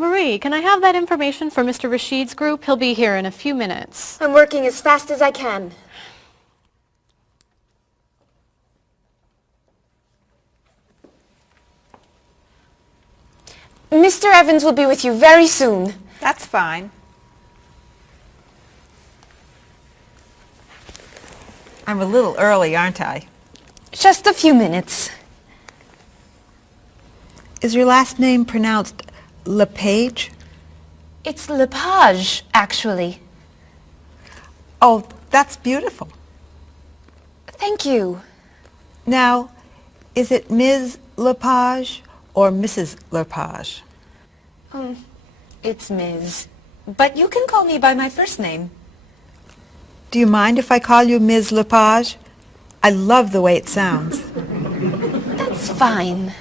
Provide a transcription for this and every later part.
Marie, can I have that information for Mr. Rashid's group? He'll be here in a few minutes. I'm working as fast as I can. Mr. Evans will be with you very soon. That's fine. I'm a little early, aren't I? Just a few minutes. Is your last name pronounced LePage? It's Lepage, actually. Oh, that's beautiful. Thank you. Now, is it Ms. Lepage or Mrs. Lepage? It's Ms. But you can call me by my first name. Do you mind if I call you Ms. Lepage? I love the way it sounds. That's fine.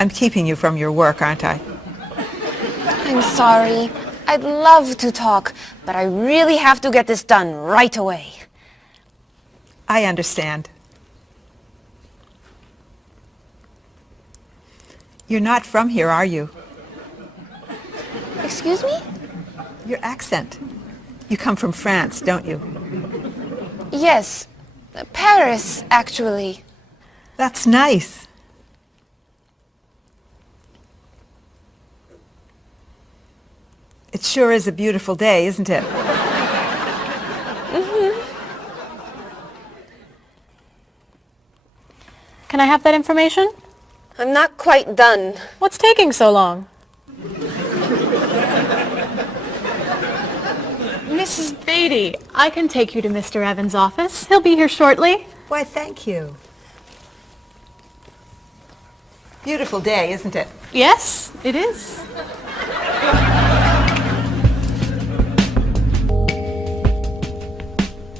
I'm keeping you from your work, aren't I? I'm sorry. I'd love to talk, but I really have to get this done right away. I understand. You're not from here, are you? Excuse me? Your accent. You come from France, don't you? Yes. Paris, actually. That's nice. It sure is a beautiful day, isn't it? Can I have that information? I'm not quite done. What's taking so long? Mrs. Beatty, I can take you to Mr. Evans' office. He'll be here shortly. Why, thank you. Beautiful day, isn't it? Yes, it is.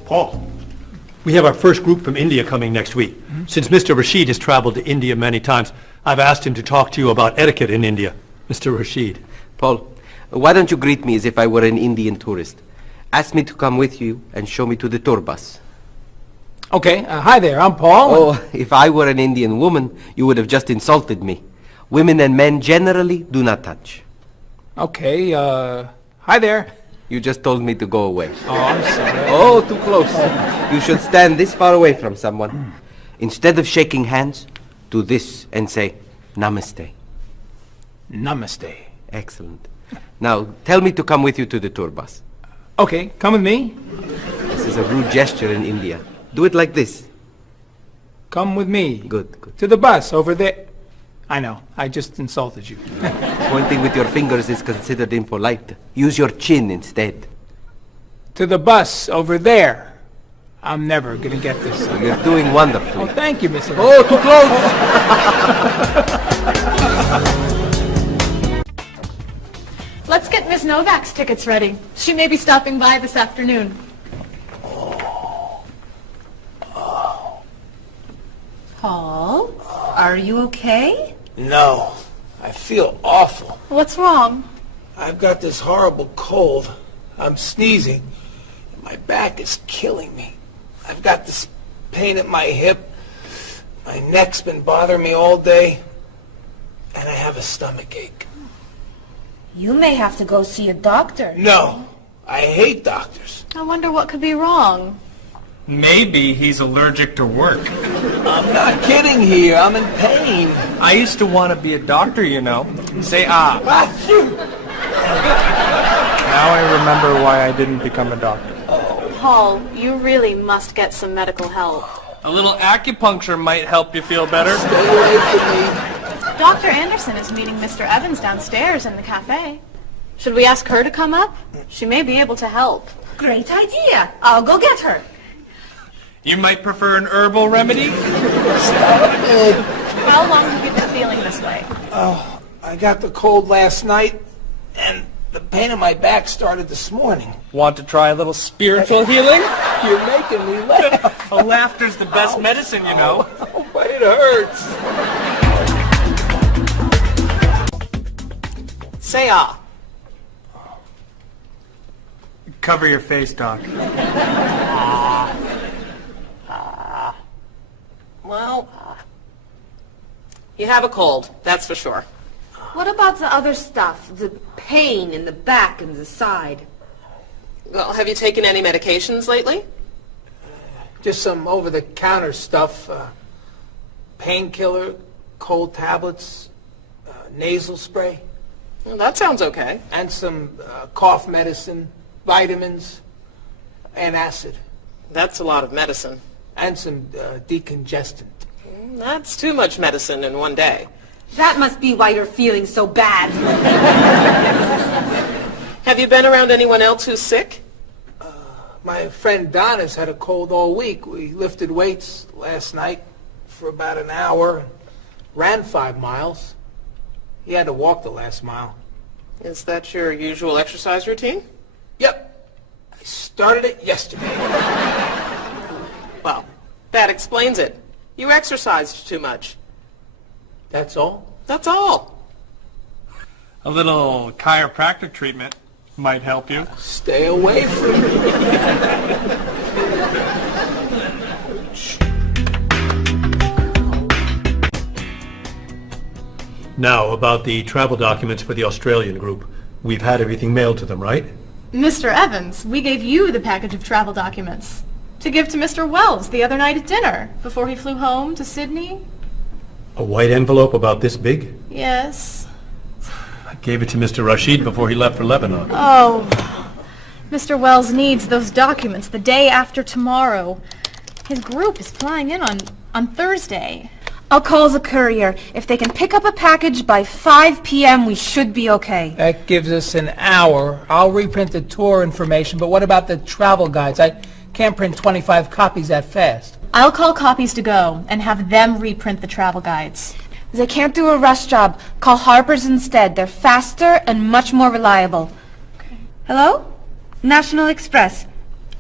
Paul, we have our first group from India coming next week. Since Mr. Rashid has traveled to India many times, I've asked him to talk to you about etiquette in India. Mr. Rashid. Paul, why don't you greet me as if I were an Indian tourist? Ask me to come with you and show me to the tour bus. Okay, hi there, I'm Paul. Oh, if I were an Indian woman, you would have just insulted me. Women and men generally do not touch. Okay, hi there. You just told me to go away. Oh, I'm sorry. Oh, too close. You should stand this far away from someone. Instead of shaking hands, do this and say, Namaste. Namaste. Excellent. Now, tell me to come with you to the tour bus. Okay, come with me. This is a rude gesture in India. Do it like this. Come with me. Good, good. To the bus over there. I know, I just insulted you. Pointing with your fingers is considered impolite. Use your chin instead. To the bus over there. I'm never gonna get this. You're doing wonderfully. Oh, thank you, Mr. Oh, too close! Let's get Miss Novak's tickets ready. She may be stopping by this afternoon. Paul, are you okay? No, I feel awful. What's wrong? I've got this horrible cold. I'm sneezing. And my back is killing me. I've got this pain at my hip. My neck's been bothering me all day. And I have a stomach ache. You may have to go see a doctor. No, I hate doctors. I wonder what could be wrong. Maybe he's allergic to work. I'm not kidding here. I'm in pain. I used to want to be a doctor, you know. Say ah. Achoo! Now I remember why I didn't become a doctor. Paul, you really must get some medical help. A little acupuncture might help you feel better. Stay away from me. Dr. Anderson is meeting Mr. Evans downstairs in the cafe. Should we ask her to come up? She may be able to help. Great idea. I'll go get her. You might prefer an herbal remedy? Stop it. How long have you been feeling this way? Oh, I got the cold last night, and the pain in my back started this morning. Want to try a little spiritual healing? You're making me laugh. Laughter's the best medicine, you know. Oh, but it hurts. Say ah. Cover your face, Doc. Well, you have a cold, that's for sure. What about the other stuff? The pain in the back and the side? Well, have you taken any medications lately? Just some over-the-counter stuff. Painkiller, cold tablets, nasal spray. Well, that sounds okay. And some cough medicine, vitamins, and acid. That's a lot of medicine. And some decongestant. That's too much medicine in one day. That must be why you're feeling so bad. Have you been around anyone else who's sick? My friend Don has had a cold all week. We lifted weights last night for about an hour, ran 5 miles. He had to walk the last mile. Is that your usual exercise routine? Yep. I started it yesterday. Well, that explains it. You exercised too much. That's all? That's all. A little chiropractic treatment might help you. Stay away from me. Now, about the travel documents for the Australian group. We've had everything mailed to them, right? Mr. Evans, we gave you the package of travel documents to give to Mr. Wells the other night at dinner before he flew home to Sydney. A white envelope about this big? Yes. I gave it to Mr. Rashid before he left for Lebanon. Oh, Mr. Wells needs those documents the day after tomorrow. His group is flying in on Thursday. I'll call the courier. If they can pick up a package by 5 p.m., we should be okay. That gives us an hour. I'll reprint the tour information, but what about the travel guides? I can't print 25 copies that fast. I'll call Copies to Go and have them reprint the travel guides. They can't do a rush job. Call Harper's instead. They're faster and much more reliable. Okay. Hello? National Express.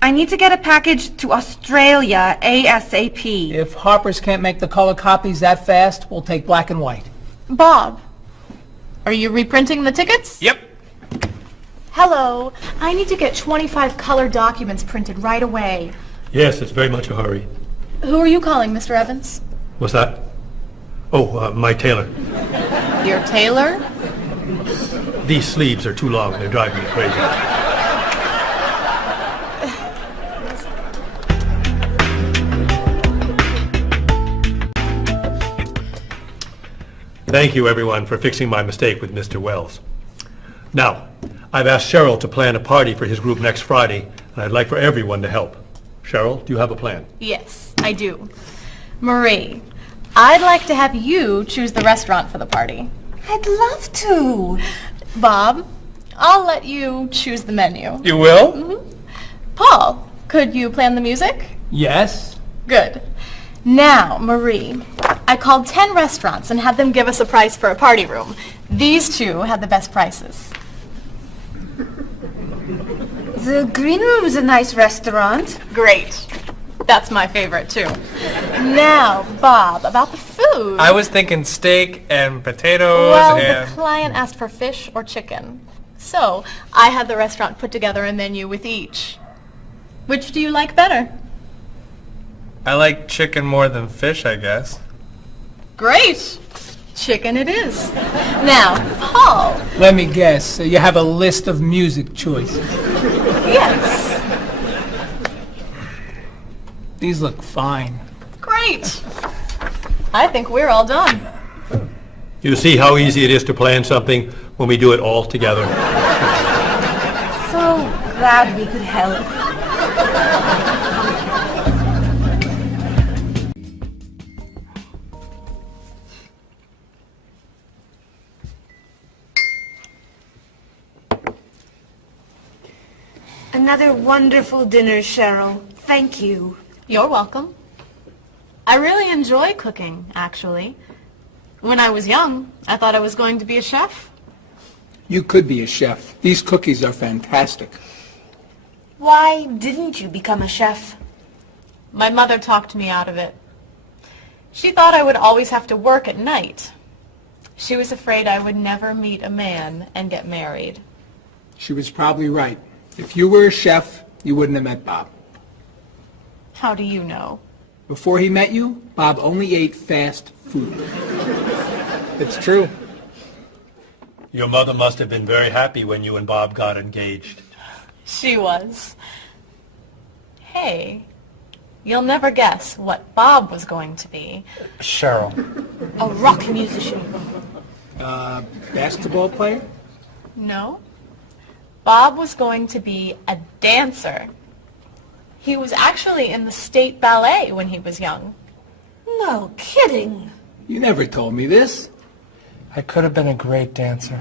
I need to get a package to Australia ASAP. If Harper's can't make the color copies that fast, we'll take black and white. Bob, are you reprinting the tickets? Yep. Hello. I need to get 25 color documents printed right away. Yes, it's very much a hurry. Who are you calling, Mr. Evans? What's that? Oh, my tailor. Your tailor? These sleeves are too long. They're driving me crazy. Thank you, everyone, for fixing my mistake with Mr. Wells. Now, I've asked Cheryl to plan a party for his group next Friday, and I'd like for everyone to help. Cheryl, do you have a plan? Yes, I do. Marie, I'd like to have you choose the restaurant for the party. I'd love to. Bob, I'll let you choose the menu. You will? Mm-hmm. Paul, could you plan the music? Yes? Good. Now, Marie, I called 10 restaurants and had them give us a price for a party room. These two had the best prices. The Green Room's a nice restaurant. Great. That's my favorite, too. Now, Bob, about the food. I was thinking steak and potatoes Well, and... the client asked for fish or chicken. So, I had the restaurant put together a menu with each. Which do you like better? I like chicken more than fish, I guess. Great. Chicken it is. Now, Paul. Let me guess. You have a list of music choices. Yes. These look fine. Great. I think we're all done. You see how easy it is to plan something when we do it all together? So glad we could help. Another wonderful dinner, Cheryl. Thank you. You're welcome. I really enjoy cooking, actually. When I was young, I thought I was going to be a chef. You could be a chef. These cookies are fantastic. Why didn't you become a chef? My mother talked me out of it. She thought I would always have to work at night. She was afraid I would never meet a man and get married. She was probably right. If you were a chef, you wouldn't have met Bob. How do you know? Before he met you, Bob only ate fast food. It's true. Your mother must have been very happy when you and Bob got engaged. She was. Hey, you'll never guess what Bob was going to be. Cheryl. A rock musician. Basketball player? No. Bob was going to be a dancer. He was actually in the state ballet when he was young. No kidding. You never told me this. I could have been a great dancer.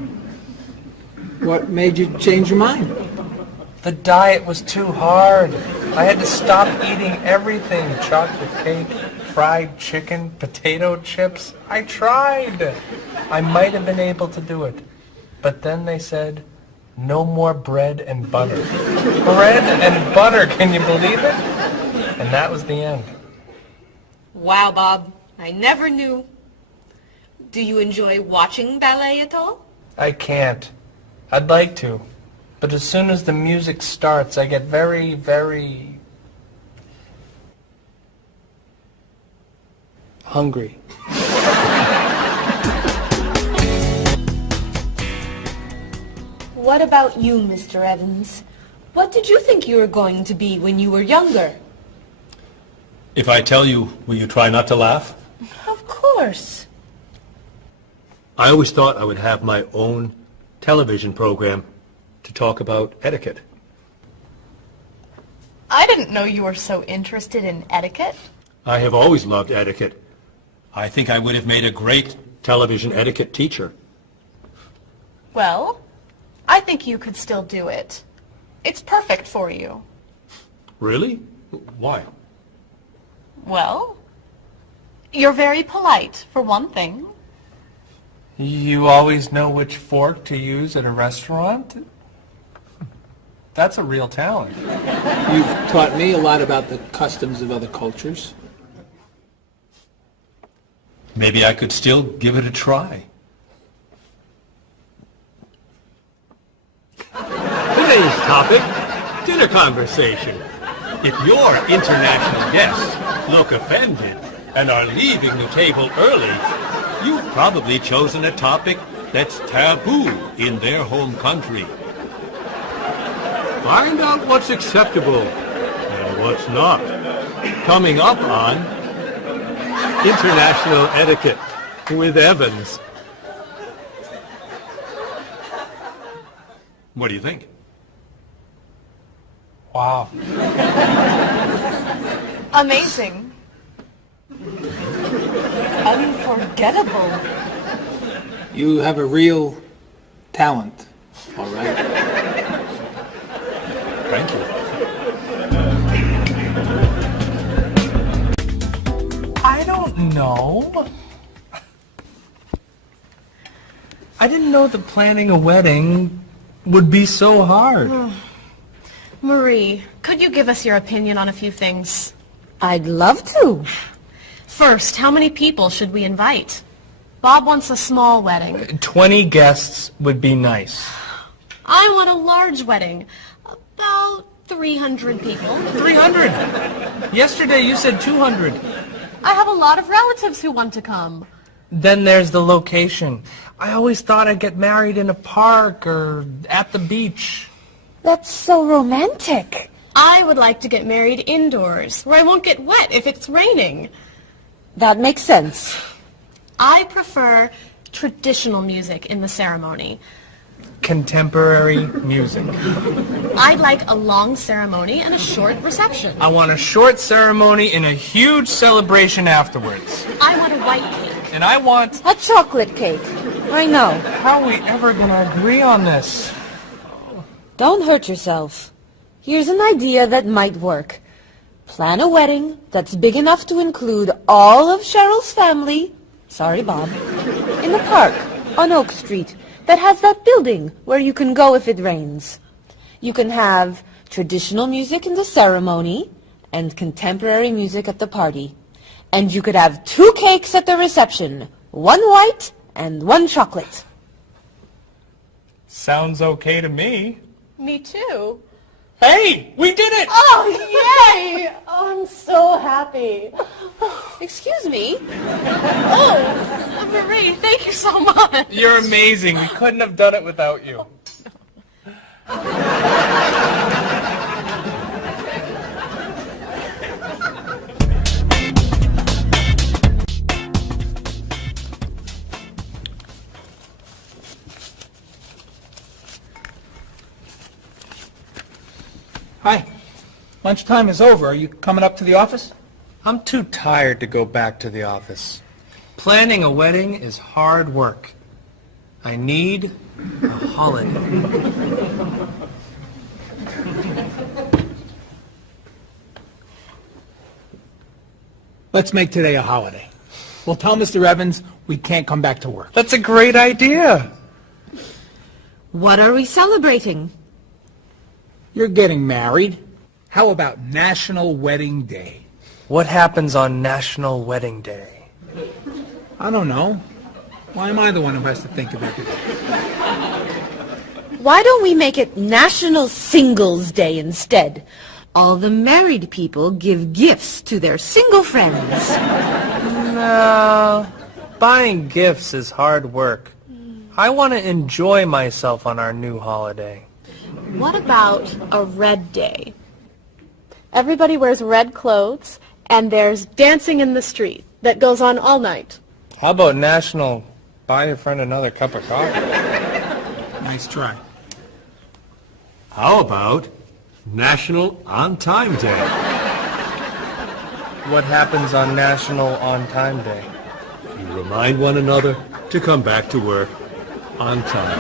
What made you change your mind? The diet was too hard. I had to stop eating everything. Chocolate cake, fried chicken, potato chips. I tried. I might have been able to do it. But then they said, no more bread and butter. Bread and butter, can you believe it? And that was the end. Wow, Bob. I never knew. Do you enjoy watching ballet at all? I can't. I'd like to. But as soon as the music starts, I get very, very hungry. What about you, Mr. Evans? What did you think you were going to be when you were younger? If I tell you, will you try not to laugh? Of course. I always thought I would have my own television program to talk about etiquette. I didn't know you were so interested in etiquette. I have always loved etiquette. I think I would have made a great television etiquette teacher. Well, I think you could still do it. It's perfect for you. Really? Why? Well, you're very polite, for one thing. You always know which fork to use at a restaurant? That's a real talent. You've taught me a lot about the customs of other cultures. Maybe I could still give it a try. Today's topic, dinner conversation. If your international guests look offended and are leaving the table early, you've probably chosen a topic that's taboo in their home country. Find out what's acceptable and what's not. Coming up on International Etiquette with Evans. What do you think? Wow. Amazing. Unforgettable. You have a real talent, all right? Thank you. I don't know. I didn't know that planning a wedding would be so hard. Marie, could you give us your opinion on a few things? I'd love to. First, how many people should we invite? Bob wants a small wedding. 20 guests would be nice. I want a large wedding. About 300 people. 300? Yesterday you said 200. I have a lot of relatives who want to come. Then there's the location. I always thought I'd get married in a park or at the beach. That's so romantic. I would like to get married indoors, where I won't get wet if it's raining. That makes sense. I prefer traditional music in the ceremony. Contemporary music. I'd like a long ceremony and a short reception. I want a short ceremony and a huge celebration afterwards. I want a white cake. And I want... A chocolate cake. I know. How are we ever going to agree on this? Don't hurt yourself. Here's an idea that might work. Plan a wedding that's big enough to include all of Cheryl's family, sorry Bob, in a park on Oak Street that has that building where you can go if it rains. You can have traditional music in the ceremony and contemporary music at the party. And you could have 2 cakes at the reception, 1 white and 1 chocolate. Sounds okay to me. Me too. Hey, we did it! Oh, yay! Oh, I'm so happy. Excuse me? Oh, Marie. Hey, thank you so much. You're amazing. We couldn't have done it without you. Hi. Lunchtime is over. Are you coming up to the office? I'm too tired to go back to the office. Planning a wedding is hard work. I need a holiday. Let's make today a holiday. We'll tell Mr. Evans we can't come back to work. That's a great idea. What are we celebrating? You're getting married. How about National Wedding Day? What happens on National Wedding Day? I don't know. Why am I the one who has to think of everything? Why don't we make it National Singles Day instead? All the married people give gifts to their single friends. No. Buying gifts is hard work. I want to enjoy myself on our new holiday. What about a red day? Everybody wears red clothes, and there's dancing in the street that goes on all night. How about National Buy Your Friend Another Cup of Coffee? Nice try. How about National On Time Day? What happens on National On Time Day? You remind one another to come back to work on time.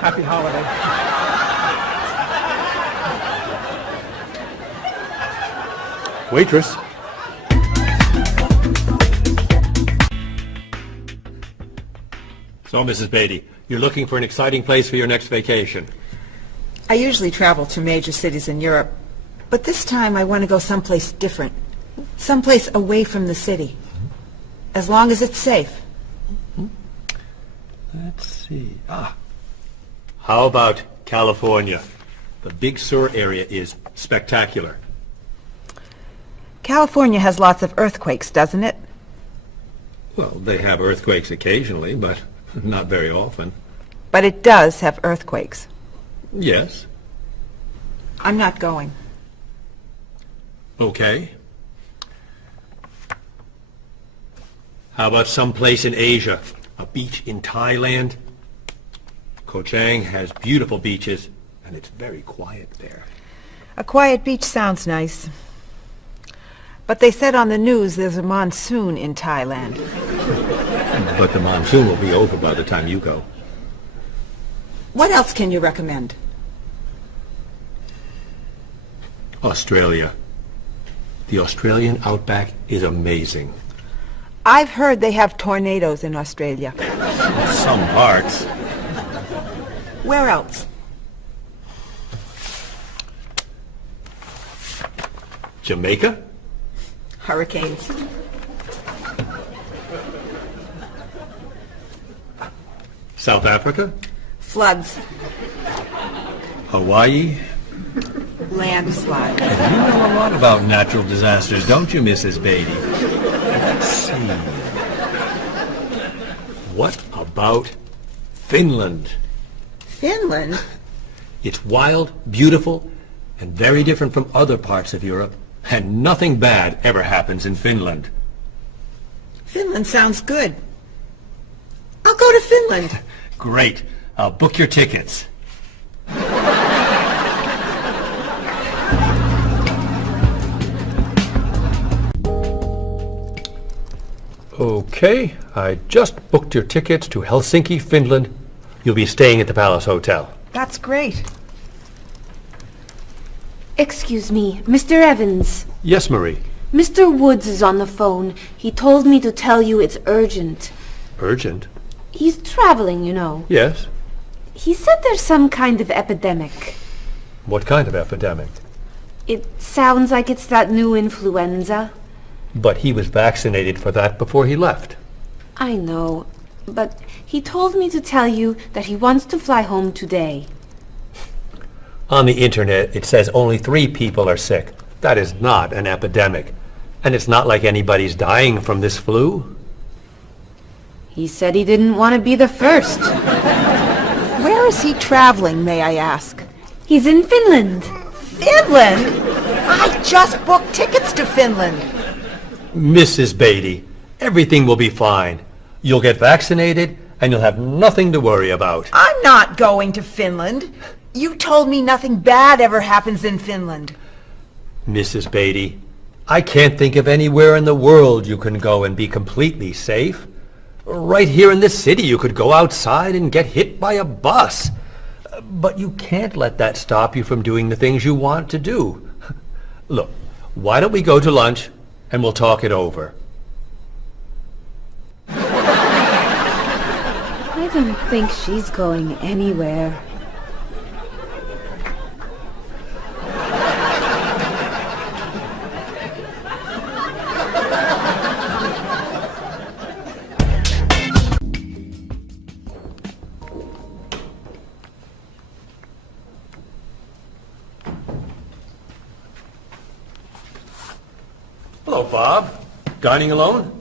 Happy holiday. Waitress. So, Mrs. Beatty, you're looking for an exciting place for your next vacation. I usually travel to major cities in Europe, but this time I want to go someplace different. Someplace away from the city. As long as it's safe. Let's see. How about California? The Big Sur area is spectacular. California has lots of earthquakes, doesn't it? Well, they have earthquakes occasionally, but not very often. But it does have earthquakes. Yes. I'm not going. Okay. How about someplace in Asia? A beach in Thailand? Koh Chang has beautiful beaches, and it's very quiet there. A quiet beach sounds nice. But they said on the news there's a monsoon in Thailand. But the monsoon will be over by the time you go. What else can you recommend? Australia. The Australian outback is amazing. I've heard they have tornadoes in Australia. Some parts. Where else? Jamaica? Hurricanes. South Africa? Floods. Hawaii? Landslides. You know a lot about natural disasters, don't you, Mrs. Beatty? Let's see. What about Finland? Finland? It's wild, beautiful, and very different from other parts of Europe, and nothing bad ever happens in Finland. Finland sounds good. I'll go to Finland. Great. I'll book your tickets. Okay, I just booked your tickets to Helsinki, Finland. You'll be staying at the Palace Hotel. That's great. Excuse me, Mr. Evans. Yes, Marie. Mr. Woods is on the phone. He told me to tell you it's urgent. Urgent? He's traveling, you know. Yes. He said there's some kind of epidemic. What kind of epidemic? It sounds like it's that new influenza. But he was vaccinated for that before he left. I know, but he told me to tell you that he wants to fly home today. On the internet, it says only 3 people are sick. That is not an epidemic. And it's not like anybody's dying from this flu. He said he didn't want to be the first. Where is he traveling, may I ask? He's in Finland. Finland? I just booked tickets to Finland. Mrs. Beatty, everything will be fine. You'll get vaccinated, and you'll have nothing to worry about. I'm not going to Finland. You told me nothing bad ever happens in Finland. Mrs. Beatty, I can't think of anywhere in the world you can go and be completely safe. Right here in this city, you could go outside and get hit by a bus. But you can't let that stop you from doing the things you want to do. Look, why don't we go to lunch and we'll talk it over? I don't think she's going anywhere. Hello, Bob. Dining alone?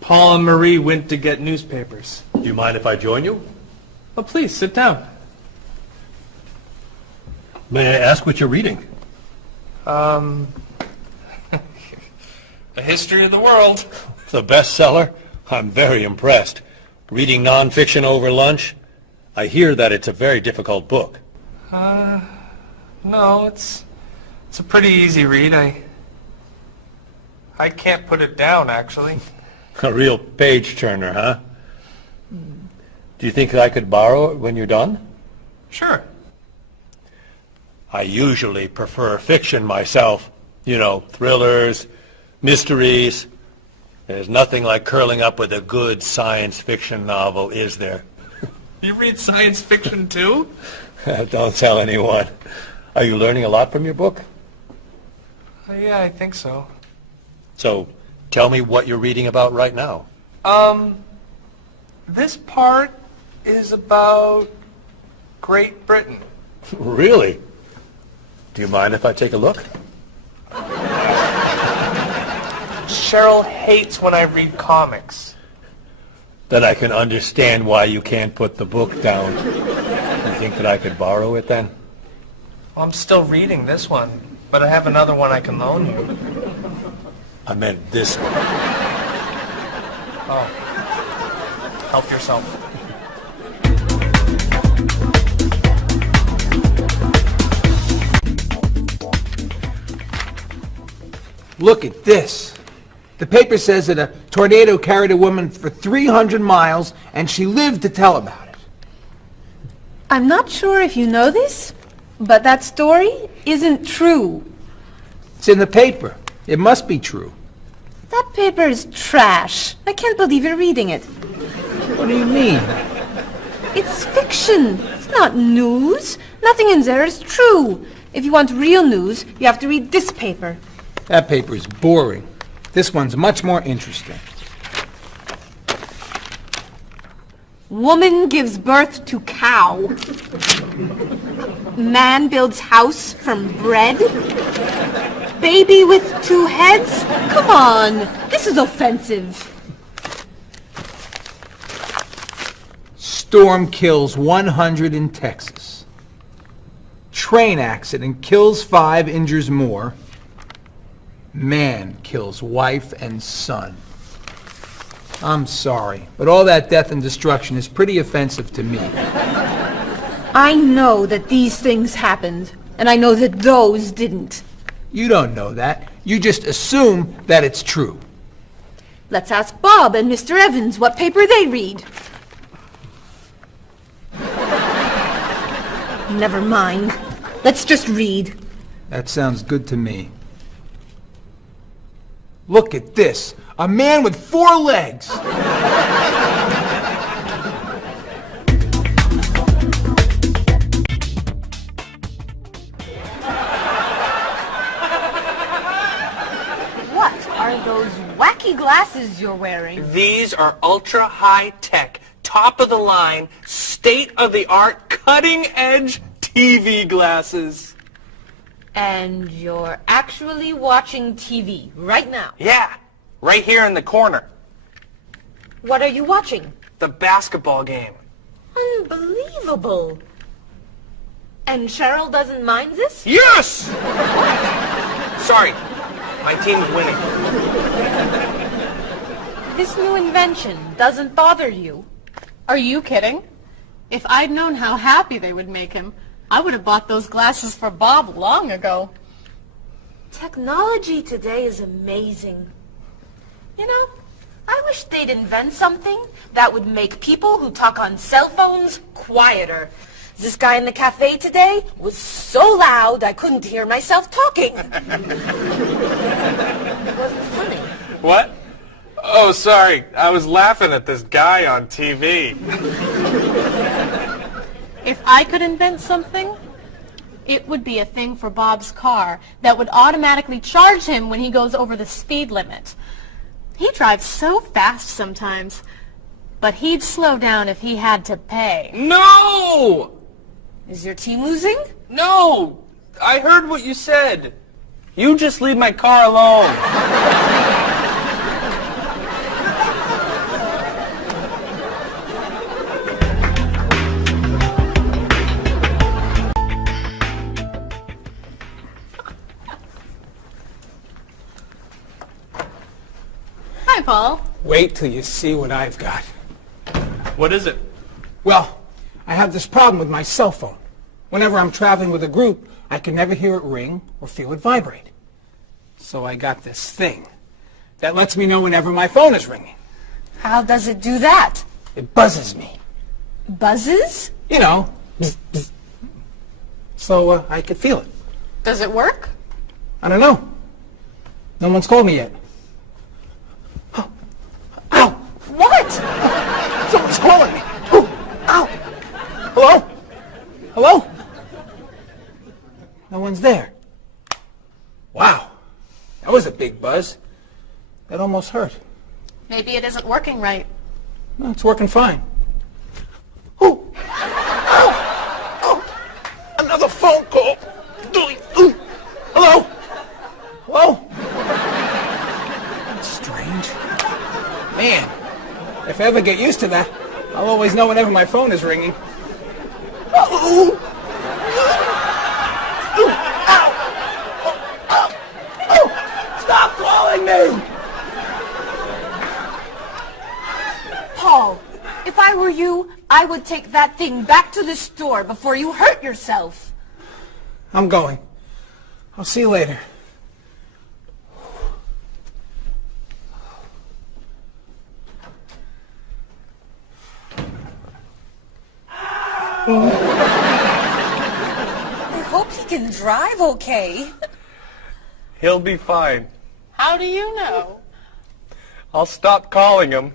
Paul and Marie went to get newspapers. Do you mind if I join you? Oh, please, sit down. May I ask what you're reading? A history of the world. The bestseller? I'm very impressed. Reading nonfiction over lunch? I hear that it's a very difficult book. No, it's a pretty easy read. I can't put it down, actually. A real page-turner, huh? Do you think I could borrow it when you're done? Sure. I usually prefer fiction myself. You know, thrillers, mysteries. There's nothing like curling up with a good science fiction novel, is there? You read science fiction, too? Don't tell anyone. Are you learning a lot from your book? Yeah, I think so. So, tell me what you're reading about right now. This part is about Great Britain. Really? Do you mind if I take a look? Cheryl hates when I read comics. Then I can understand why you can't put the book down. You think that I could borrow it then? Well, I'm still reading this one, but I have another one I can loan you. I meant this one. Oh. Help yourself. Look at this. The paper says that a tornado carried a woman for 300 miles, and she lived to tell about it. I'm not sure if you know this, but that story isn't true. It's in the paper. It must be true. That paper is trash. I can't believe you're reading it. What do you mean? It's fiction. It's not news. Nothing in there is true. If you want real news, you have to read this paper. That paper is boring. This one's much more interesting. Woman gives birth to cow. Man builds house from bread. Baby with 2 heads? Come on, this is offensive. Storm kills 100 in Texas. Train accident kills 5, injures more. Man kills wife and son. I'm sorry, but all that death and destruction is pretty offensive to me. I know that these things happened, and I know that those didn't. You don't know that. You just assume that it's true. Let's ask Bob and Mr. Evans what paper they read. Never mind. Let's just read. That sounds good to me. Look at this. A man with 4 legs. What are those wacky glasses you're wearing? These are ultra high tech, top of the line, state of the art, cutting edge TV glasses. And you're actually watching TV right now. Yeah, right here in the corner. What are you watching? The basketball game. Unbelievable. And Cheryl doesn't mind this? Yes! Sorry, my team's winning. This new invention doesn't bother you. Are you kidding? If I'd known how happy they would make him, I would have bought those glasses for Bob long ago. Technology today is amazing. You know, I wish they'd invent something that would make people who talk on cell phones quieter. This guy in the cafe today was so loud I couldn't hear myself talking. It wasn't funny. What? Oh, sorry. I was laughing at this guy on TV. If I could invent something, it would be a thing for Bob's car that would automatically charge him when he goes over the speed limit. He drives so fast sometimes, but he'd slow down if he had to pay. No! Is your team losing? No! I heard what you said. You just leave my car alone. Hi, Paul. Wait till you see what I've got. What is it? Well, I have this problem with my cell phone. Whenever I'm traveling with a group, I can never hear it ring or feel it vibrate. So I got this thing that lets me know whenever my phone is ringing. How does it do that? It buzzes me. Buzzes? You know, bzz, bzz. So I could feel it. Does it work? I don't know. No one's called me yet. Ow! What? Someone's calling me. Ooh, ow! Hello? Hello? No one's there. Wow. That was a big buzz. That almost hurt. Maybe it isn't working right. No, it's working fine. Ooh! Ow! Oh! Another phone call. Ooh. Hello? Hello? That's strange. Man, if I ever get used to that, I'll always know whenever my phone is ringing. Ooh. Ooh. Ow! Oh. Oh. Stop calling me! Paul, if I were you, I would take that thing back to the store before you hurt yourself. I'm going. I'll see you later. I hope he can drive okay. He'll be fine. How do you know? I'll stop calling him.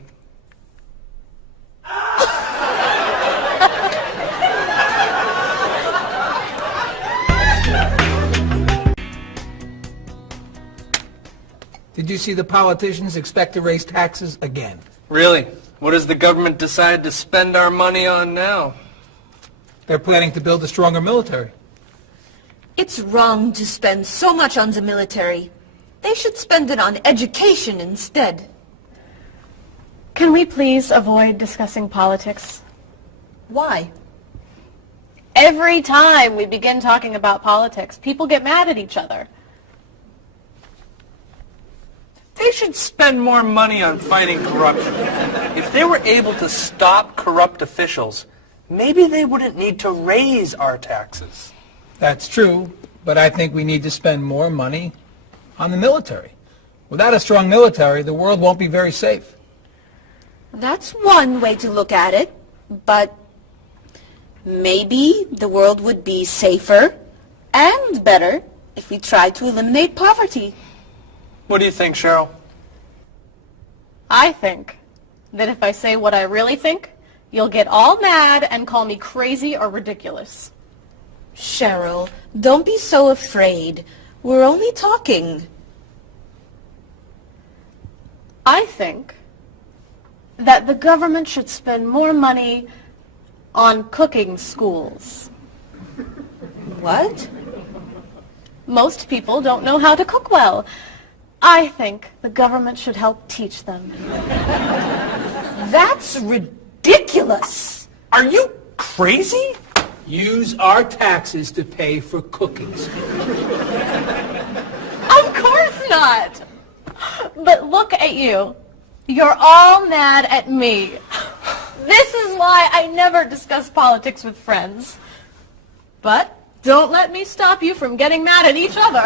Did you see the politicians expect to raise taxes again? Really? What has the government decided to spend our money on now? They're planning to build a stronger military. It's wrong to spend so much on the military. They should spend it on education instead. Can we please avoid discussing politics? Why? Every time we begin talking about politics, people get mad at each other. They should spend more money on fighting corruption. If they were able to stop corrupt officials, maybe they wouldn't need to raise our taxes. That's true, but I think we need to spend more money on the military. Without a strong military, the world won't be very safe. That's one way to look at it, but maybe the world would be safer and better if we tried to eliminate poverty. What do you think, Cheryl? I think that if I say what I really think, you'll get all mad and call me crazy or ridiculous. Cheryl, don't be so afraid. We're only talking. I think that the government should spend more money on cooking schools. What? Most people don't know how to cook well. I think the government should help teach them. That's ridiculous. Are you crazy? Use our taxes to pay for cooking school. Of course not. But look at you. You're all mad at me. This is why I never discuss politics with friends. But don't let me stop you from getting mad at each other.